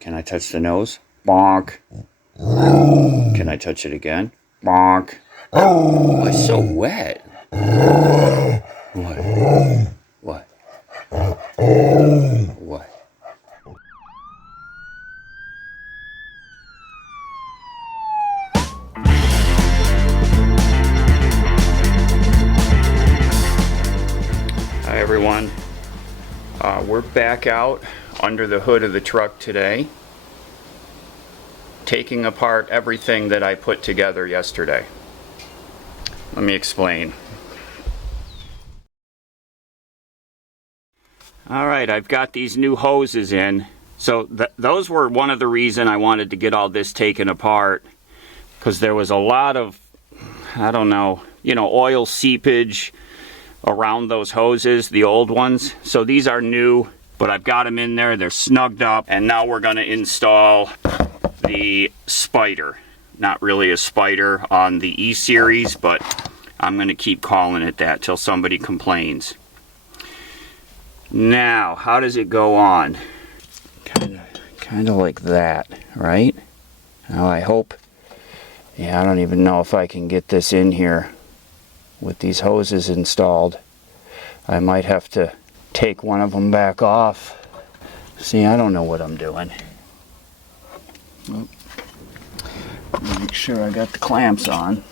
Can I touch the nose? Bonk. Can I touch it again? Bonk. Oh, it's so wet. What? What? What? Hi everyone. We're back out under the hood of the truck today, taking apart everything that I put together yesterday. Let me explain. Alright, I've got these new hoses in. So those were one of the reasons I wanted to get all this taken apart, because there was a lot of, I don't know, oil seepage around those hoses, the old ones. So these are new, but I've got them in there, they're snugged up, and now we're going to install the spider. Not really a spider on the E-Series, but I'm going to keep calling it that till somebody complains. Now, how does it go on? Kind of like that, right? Now I hope, I don't even know if I can get this in here with these hoses installed. I might have to take one of them back off. See, I don't know what I'm doing. Oh. Make sure I got the clamps on.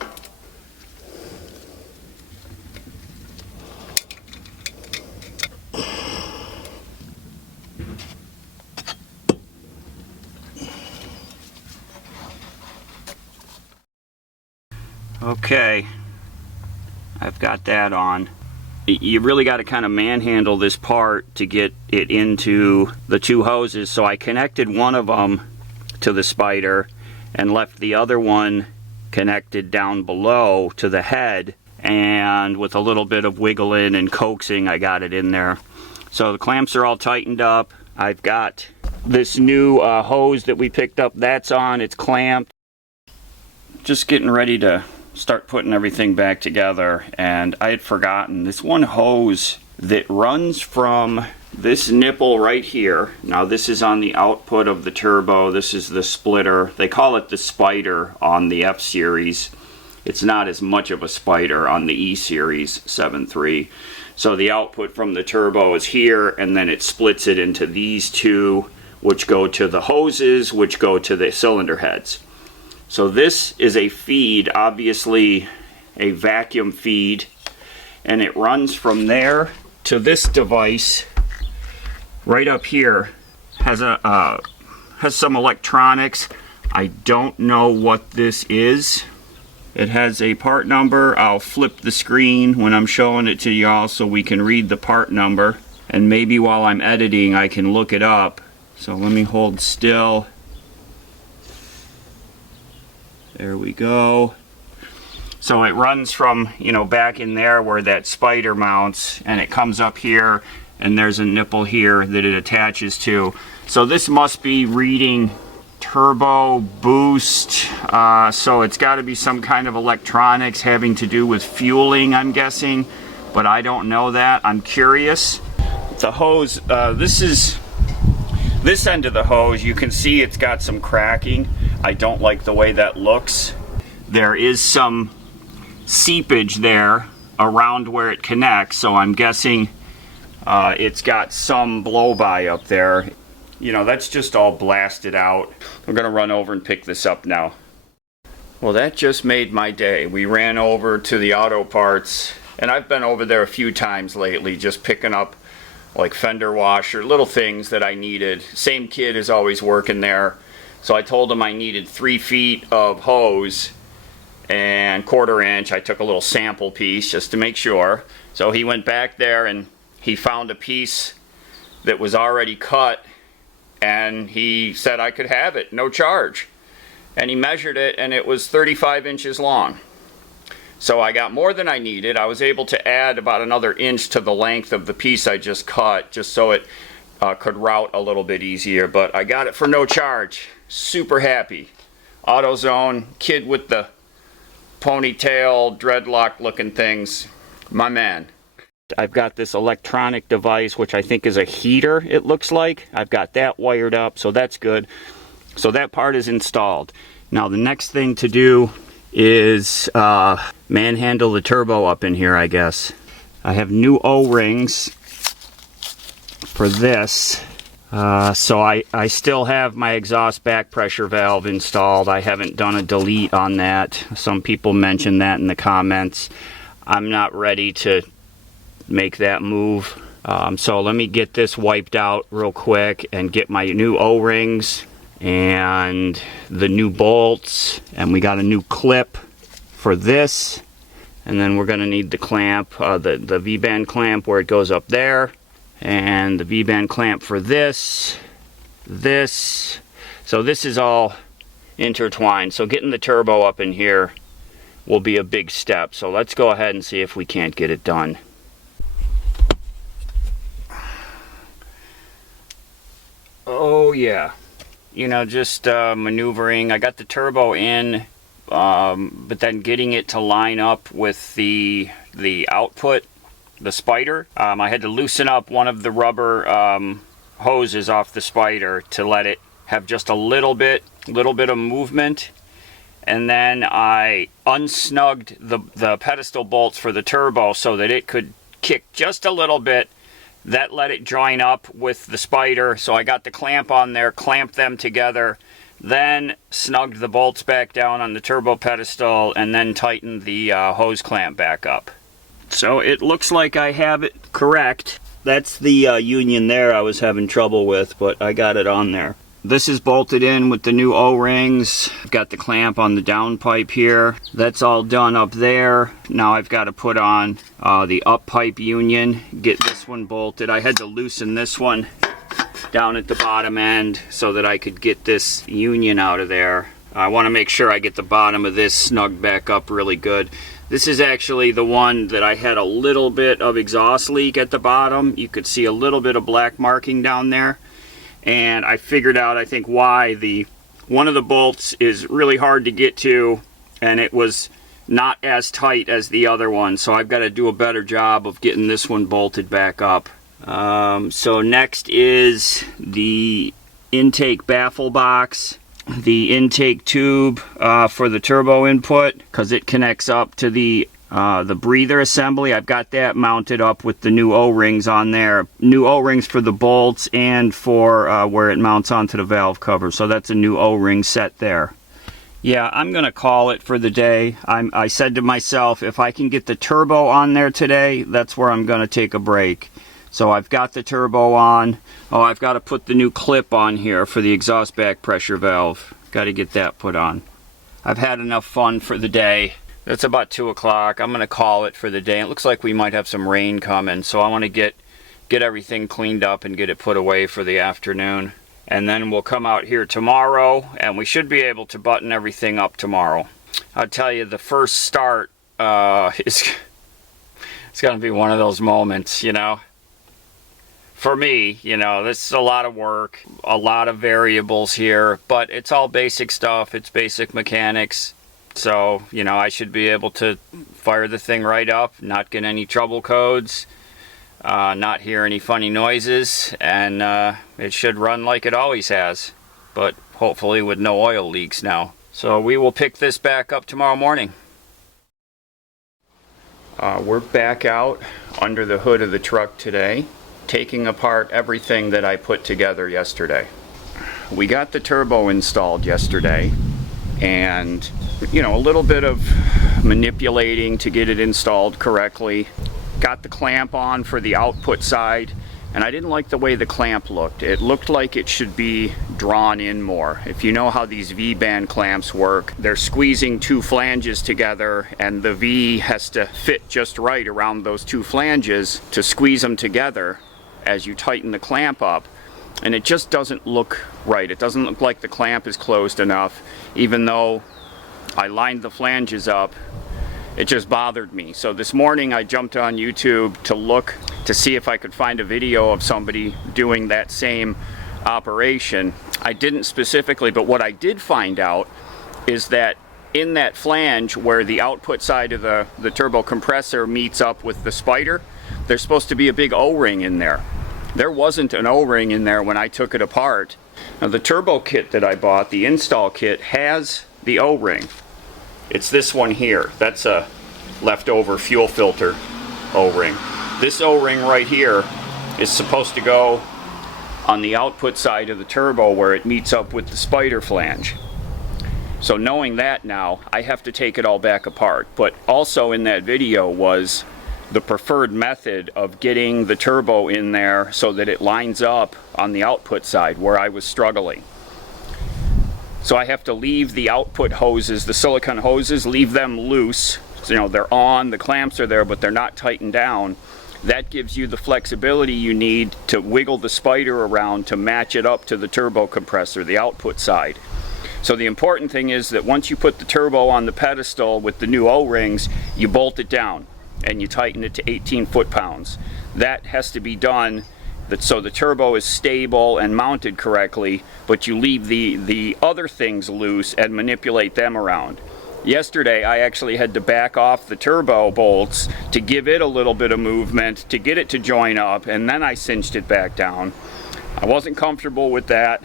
Okay, I've got that on. You really got to kind of manhandle this part to get it into the two hoses. So I connected one of them to the spider and left the other one connected down below to the head, and with a little bit of wiggling and coaxing I got it in there. So the clamps are all tightened up. I've got this new hose that we picked up, that's on, it's clamped. Just getting ready to start putting everything back together, and I had forgotten this one hose that runs from this nipple right here. Now this is on the output of the turbo, this is the splitter. They call it the spider on the F-Series. It's not as much of a spider on the E-Series 7.3. So the output from the turbo is here, and then it splits it into these two, which go to the hoses, which go to the cylinder heads. So this is a feed, obviously a vacuum feed, and it runs from there to this device right up here. Has some electronics. I don't know what this is. It has a part number. I'll flip the screen when I'm showing it to y'all so we can read the part number, and maybe while I'm editing I can look it up. So let me hold still. There we go. So it runs from, back in there where that spider mounts, and it comes up here, and there's a nipple here that it attaches to. So this must be reading turbo boost, so it's got to be some kind of electronics having to do with fueling, I'm guessing, but I don't know that. I'm curious. The hose, this end of the hose, you can see it's got some cracking. I don't like the way that looks. There is some seepage there around where it connects, so I'm guessing it's got some blow-by up there. That's just all blasted out. I'm gonna run over and pick this up now. Well, that just made my day. We ran over to the auto parts, and I've been over there a few times lately just picking up like fender washer, little things that I needed. Same kid is always working there. So I told him I needed 3 feet of hose and 1/4 inch. I took a little sample piece just to make sure. So he went back there and he found a piece that was already cut, and he said I could have it, no charge. And he measured it, and it was 35 inches long. So I got more than I needed. I was able to add about another inch to the length of the piece I just cut, just so it could route a little bit easier, but I got it for no charge. Super happy. AutoZone, kid with the ponytail, dreadlock looking things, my man. I've got this electronic device, which I think is a heater, it looks like. I've got that wired up, so that's good. So that part is installed. Now the next thing to do is manhandle the turbo up in here, I guess. I have new O-rings for this. So I still have my exhaust back pressure valve installed. I haven't done a delete on that. Some people mentioned that in the comments. I'm not ready to make that move. So let me get this wiped out real quick and get my new O-rings and the new bolts. And we got a new clip for this. And then we're going to need the clamp, the V-band clamp where it goes up there. And the V-band clamp for this. So this is all intertwined. So getting the turbo up in here will be a big step. So let's go ahead and see if we can't get it done. Oh yeah. You know, just maneuvering. I got the turbo in, but then getting it to line up with the output, the spider. I had to loosen up one of the rubber hoses off the spider to let it have just a little bit of movement. And then I unsnugged the pedestal bolts for the turbo so that it could kick just a little bit. That let it join up with the spider. So I got the clamp on there, clamped them together, then snugged the bolts back down on the turbo pedestal, and then tightened the hose clamp back up. So it looks like I have it correct. That's the union there I was having trouble with, but I got it on there. This is bolted in with the new O-rings. I've got the clamp on the downpipe here. That's all done up there. Now I've got to put on the up pipe union, get this one bolted. I had to loosen this one down at the bottom end so that I could get this union out of there. I want to make sure I get the bottom of this snugged back up really good. This is actually the one that I had a little bit of exhaust leak at the bottom. You could see a little bit of black marking down there. And I figured out, I think, why. One of the bolts is really hard to get to, and it was not as tight as the other one. So I've got to do a better job of getting this one bolted back up. So next is the intake baffle box. The intake tube for the turbo input, because it connects up to the breather assembly. I've got that mounted up with the new O-rings on there. New O-rings for the bolts and for where it mounts onto the valve cover. So that's a new O-ring set there. Yeah, I'm going to call it for the day. I said to myself, if I can get the turbo on there today, that's where I'm going to take a break. So I've got the turbo on. Oh, I've got to put the new clip on here for the exhaust back pressure valve. Got to get that put on. I've had enough fun for the day. It's about 2 o'clock. I'm going to call it for the day. It looks like we might have some rain coming, so I want to get everything cleaned up and get it put away for the afternoon. And then we'll come out here tomorrow, and we should be able to button everything up tomorrow. I'll tell you, the first start it's going to be one of those moments, you know. For me, you know, this is a lot of work, a lot of variables here, but it's all basic stuff. It's basic mechanics. So, you know, I should be able to fire the thing right up, not get any trouble codes, not hear any funny noises, and it should run like it always has, but hopefully with no oil leaks now. So we will pick this back up tomorrow morning. We're back out under the hood of the truck today, taking apart everything that I put together yesterday. We got the turbo installed yesterday, and you know, a little bit of manipulating to get it installed correctly. Got the clamp on for the output side, and I didn't like the way the clamp looked. It looked like it should be drawn in more. If you know how these V-band clamps work, they're squeezing 2 flanges together, and the V has to fit just right around those 2 flanges to squeeze them together as you tighten the clamp up. And it just doesn't look right. It doesn't look like the clamp is closed enough. Even though I lined the flanges up, it just bothered me. So this morning I jumped on YouTube to look to see if I could find a video of somebody doing that same operation. I didn't specifically, but what I did find out is that in that flange where the output side of the turbo compressor meets up with the spider, there's supposed to be a big O-ring in there. There wasn't an O-ring in there when I took it apart. Now the turbo kit that I bought, the install kit, has the O-ring. It's this one here. That's a leftover fuel filter O-ring. This O-ring right here is supposed to go on the output side of the turbo where it meets up with the spider flange. So knowing that now, I have to take it all back apart. But also in that video was the preferred method of getting the turbo in there so that it lines up on the output side where I was struggling. So I have to leave the output hoses, the silicone hoses, leave them loose. So, you know, they're on, the clamps are there, but they're not tightened down. That gives you the flexibility you need to wiggle the spider around to match it up to the turbo compressor, the output side. So the important thing is that once you put the turbo on the pedestal with the new O-rings, you bolt it down and you tighten it to 18 foot-pounds. That has to be done so the turbo is stable and mounted correctly, but you leave the other things loose and manipulate them around. Yesterday I actually had to back off the turbo bolts to give it a little bit of movement to get it to join up, and then I cinched it back down. I wasn't comfortable with that,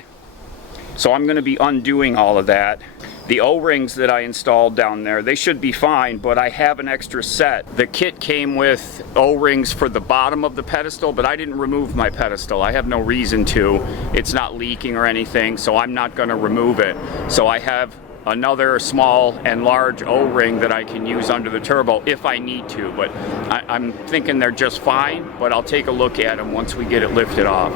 so I'm going to be undoing all of that. The O-rings that I installed down there, they should be fine, but I have an extra set. The kit came with O-rings for the bottom of the pedestal, but I didn't remove my pedestal. I have no reason to. It's not leaking or anything, so I'm not going to remove it. So I have another small and large O-ring that I can use under the turbo if I need to, but I'm thinking they're just fine, but I'll take a look at them once we get it lifted off.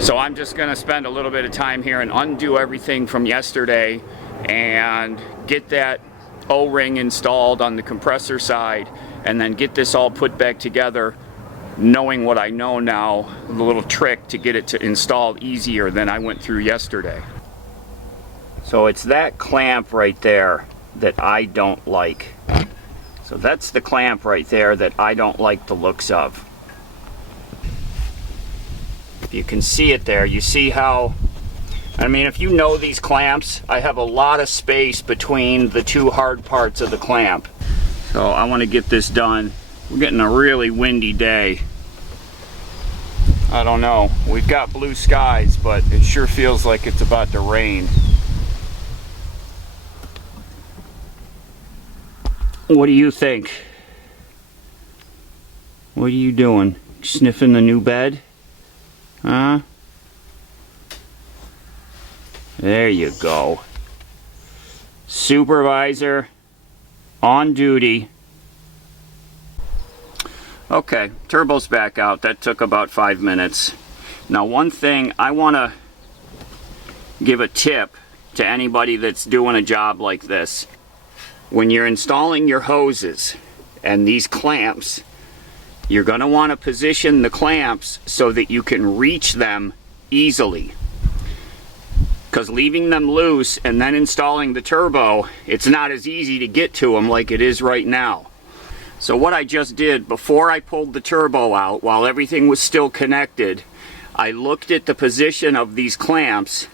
So I'm just going to spend a little bit of time here and undo everything from yesterday and get that O-ring installed on the compressor side, and then get this all put back together, knowing what I know now, the little trick to get it to install easier than I went through yesterday. So it's that clamp right there that I don't like. So that's the clamp right there that I don't like the looks of. If you can see it there, you see how, I mean, if you know these clamps, I have a lot of space between the two hard parts of the clamp. So I want to get this done. We're getting a really windy day. I don't know. We've got blue skies, but it sure feels like it's about to rain. What do you think? What are you doing? Sniffing the new bed? Huh? There you go. Supervisor on duty. Okay, turbo's back out. That took about 5 minutes. Now one thing, I want to give a tip to anybody that's doing a job like this. When you're installing your hoses and these clamps, you're going to want to position the clamps so that you can reach them easily. Because leaving them loose and then installing the turbo, it's not as easy to get to them like it is right now. So what I just did, before I pulled the turbo out, while everything was still connected, I looked at the position of these clamps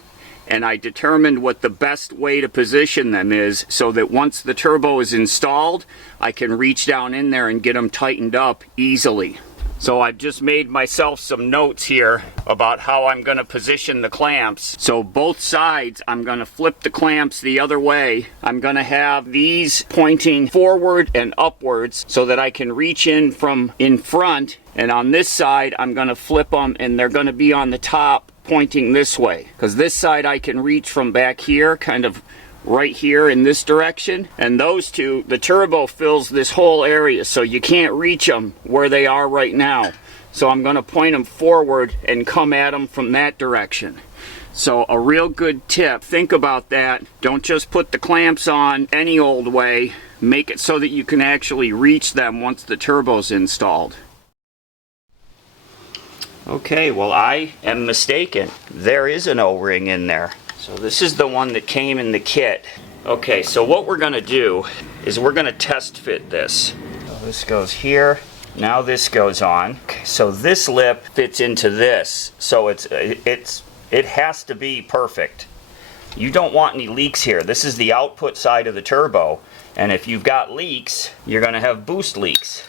and I determined what the best way to position them is, so that once the turbo is installed, I can reach down in there and get them tightened up easily. So I've just made myself some notes here about how I'm going to position the clamps. So both sides, I'm going to flip the clamps the other way. I'm going to have these pointing forward and upwards so that I can reach in from in front. And on this side, I'm going to flip them and they're going to be on the top pointing this way. Because this side I can reach from back here, kind of right here in this direction, and those two, the turbo fills this whole area, so you can't reach them where they are right now. So I'm going to point them forward and come at them from that direction. So a real good tip, think about that. Don't just put the clamps on any old way. Make it so that you can actually reach them once the turbo's installed. Okay, well, I am mistaken. There is an O-ring in there. So this is the one that came in the kit. Okay, so what we're going to do is we're going to test fit this. So this goes here. Now this goes on. Okay, so this lip fits into this. So it has to be perfect. You don't want any leaks here. This is the output side of the turbo. And if you've got leaks, you're going to have boost leaks.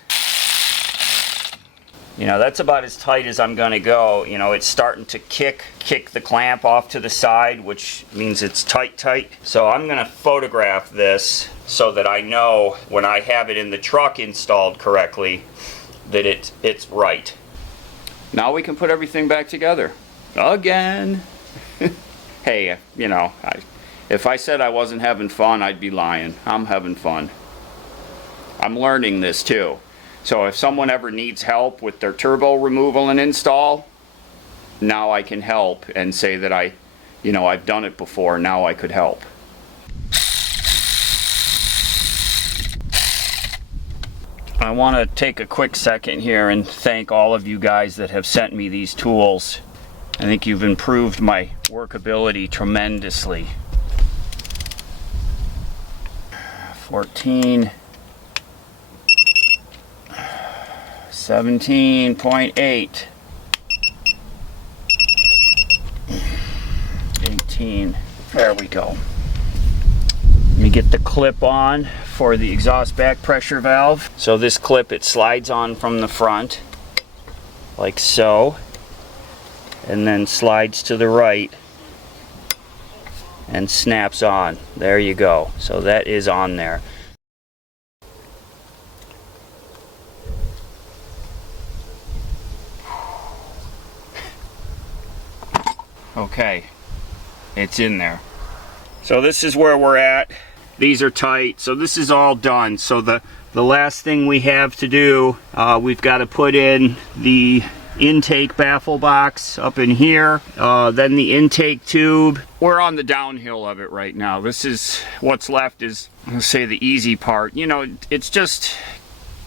You know, that's about as tight as I'm gonna go. You know, it's starting to kick the clamp off to the side, which means it's tight. So I'm gonna photograph this so that I know when I have it in the truck installed correctly that it's right. Now we can put everything back together. Again. Hey, you know, if I said I wasn't having fun, I'd be lying. I'm having fun. I'm learning this too. So if someone ever needs help with their turbo removal and install, now I can help and say that I've done it before, now I could help. I want to take a quick second here and thank all of you guys that have sent me these tools. I think you've improved my workability tremendously. 14, 17.8, 18, there we go. Let me get the clip on for the exhaust back pressure valve. So this clip, it slides on from the front, like so, and then slides to the right and snaps on. There you go. So that is on there. Okay, it's in there. So this is where we're at. These are tight, so this is all done. So the last thing we have to do, we've got to put in the intake baffle box up in here, then the intake tube. We're on the downhill of it right now. This is what's left is, let's say, the easy part. You know, it's just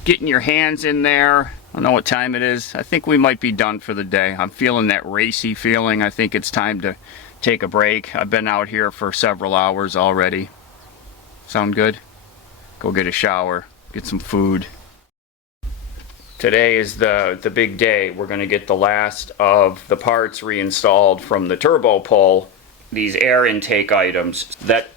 getting your hands in there. I don't know what time it is. I think we might be done for the day. I'm feeling that racy feeling. I think it's time to take a break. I've been out here for several hours already. Sound good? Go get a shower, get some food. Today is the big day. We're going to get the last of the parts reinstalled from the turbo pull. These air intake items that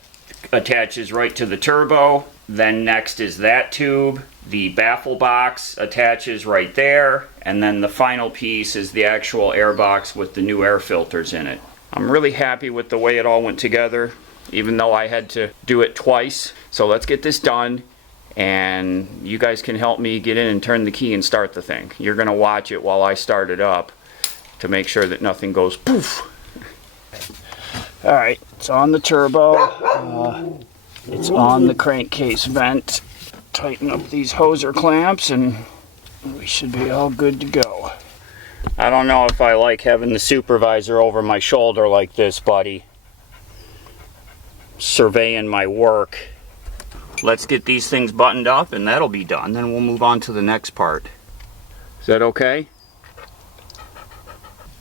attaches right to the turbo. Then next is that tube. The baffle box attaches right there. And then the final piece is the actual air box with the new air filters in it. I'm really happy with the way it all went together, even though I had to do it twice. So let's get this done. And you guys can help me get in and turn the key and start the thing. You're going to watch it while I start it up to make sure that nothing goes poof. Alright, it's on the turbo. It's on the crankcase vent. Tighten up these hoser clamps and we should be all good to go. I don't know if I like having the supervisor over my shoulder like this, buddy. Surveying my work. Let's get these things buttoned up and that'll be done. Then we'll move on to the next part. Is that okay?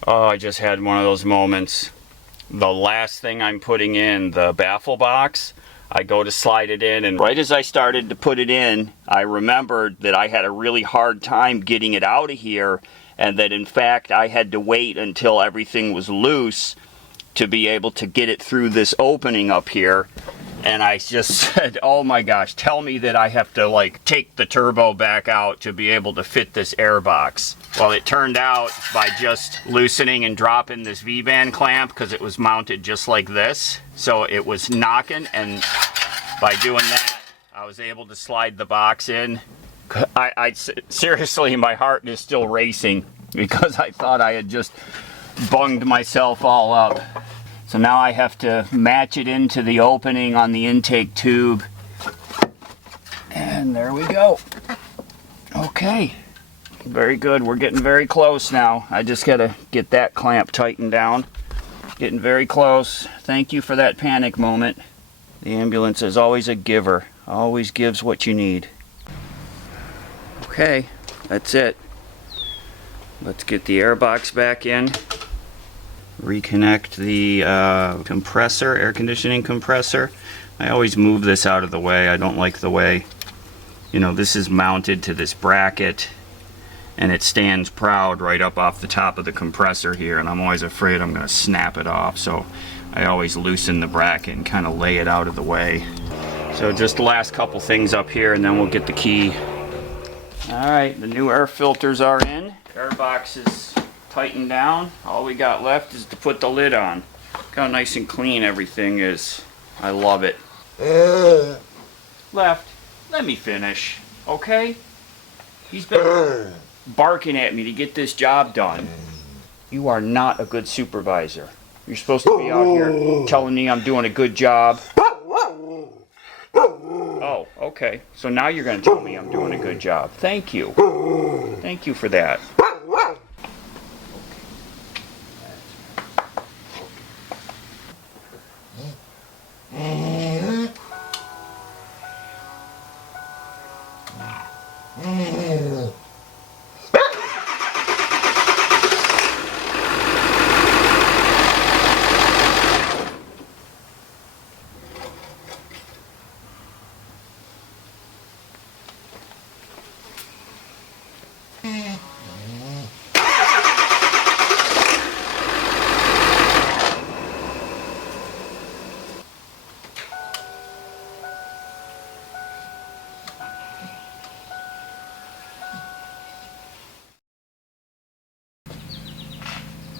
Oh, I just had one of those moments. The last thing I'm putting in, the baffle box, I go to slide it in, and right as I started to put it in, I remembered that I had a really hard time getting it out of here, and that in fact I had to wait until everything was loose to be able to get it through this opening up here. And I just said, oh my gosh, tell me that I have to like take the turbo back out to be able to fit this air box. Well, it turned out by just loosening and dropping this V-band clamp, because it was mounted just like this, so it was knocking, and by doing that I was able to slide the box in. I seriously, my heart is still racing because I thought I had just bunged myself all up. So now I have to match it into the opening on the intake tube. And there we go. Okay. Very good. We're getting very close now. I just got to get that clamp tightened down. Getting very close. Thank you for that panic moment. The ambulance is always a giver. Always gives what you need. Okay. That's it. Let's get the air box back in. Reconnect the compressor, air conditioning compressor. I always move this out of the way. I don't like the way, you know, this is mounted to this bracket and it stands proud right up off the top of the compressor here, and I'm always afraid I'm going to snap it off, so I always loosen the bracket and kind of lay it out of the way. So just the last couple things up here and then we'll get the key Alright, the new air filters are in. Air box is tightened down. All we got left is to put the lid on. Look how nice and clean everything is. I love it. Left, let me finish, okay? He's been barking at me to get this job done. You are not a good supervisor. You're supposed to be out here telling me I'm doing a good job. Oh, okay. So now you're going to tell me I'm doing a good job. Thank you. Thank you for that.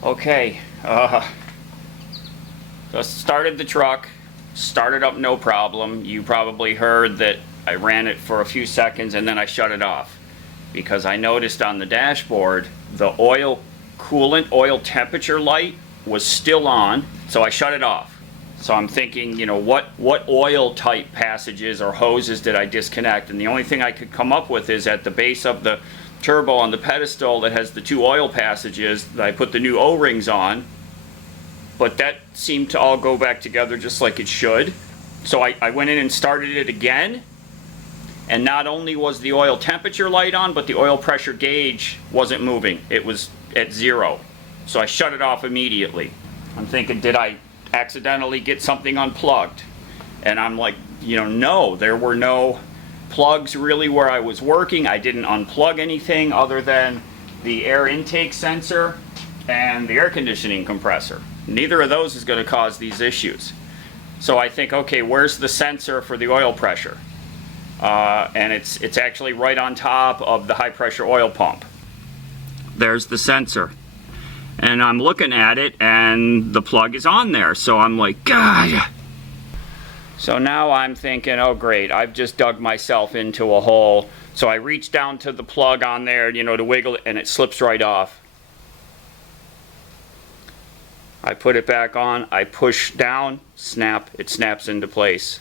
Okay, just started the truck, started up no problem. You probably heard that I ran it for a few seconds and then I shut it off because I noticed on the dashboard the oil coolant, oil temperature light was still on, so I shut it off. So I'm thinking, you know, what oil type passages or hoses did I disconnect? And the only thing I could come up with is at the base of the turbo on the pedestal that has the two oil passages that I put the new O-rings on, but that seemed to all go back together just like it should. So I went in and started it again, and not only was the oil temperature light on, but the oil pressure gauge wasn't moving. It was at 0. So I shut it off immediately. I'm thinking, did I accidentally get something unplugged? And I'm like, you know, no, there were no plugs really where I was working. I didn't unplug anything other than the air intake sensor and the air conditioning compressor. Neither of those is going to cause these issues. So I think, okay, where's the sensor for the oil pressure? And it's actually right on top of the high pressure oil pump. There's the sensor. And I'm looking at it and the plug is on there. So I'm like, God. So now I'm thinking, oh great, I've just dug myself into a hole. So I reach down to the plug on there, you know, to wiggle it, and it slips right off. I put it back on, I push down, snap, it snaps into place.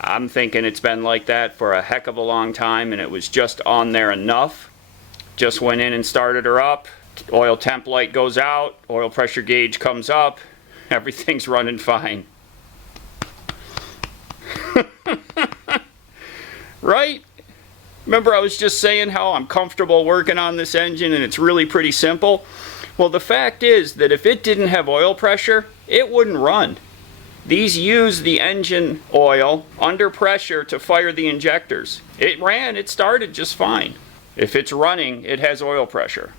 I'm thinking it's been like that for a heck of a long time, and it was just on there enough. Just went in and started her up. Oil temp light goes out, oil pressure gauge comes up, everything's running fine. Right? Remember I was just saying how I'm comfortable working on this engine and it's really pretty simple? Well, the fact is that if it didn't have oil pressure, it wouldn't run. These use the engine oil under pressure to fire the injectors. It ran, it started just fine. If it's running, it has oil pressure.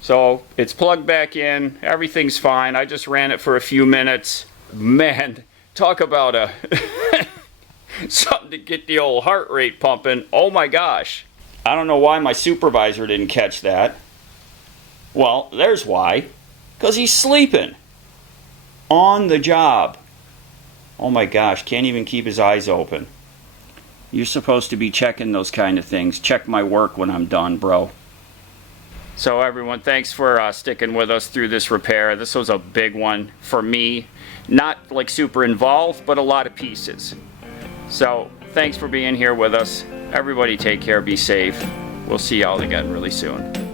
So it's plugged back in, everything's fine. I just ran it for a few minutes. Man, talk about a something to get the old heart rate pumping. Oh my gosh. I don't know why my supervisor didn't catch that. Well, there's why. Because he's sleeping. On the job. Oh my gosh, can't even keep his eyes open. You're supposed to be checking those kind of things. Check my work when I'm done, bro. So everyone, thanks for sticking with us through this repair. This was a big one for me. Not like super involved, but a lot of pieces. So thanks for being here with us. Everybody take care, be safe. We'll see y'all again really soon.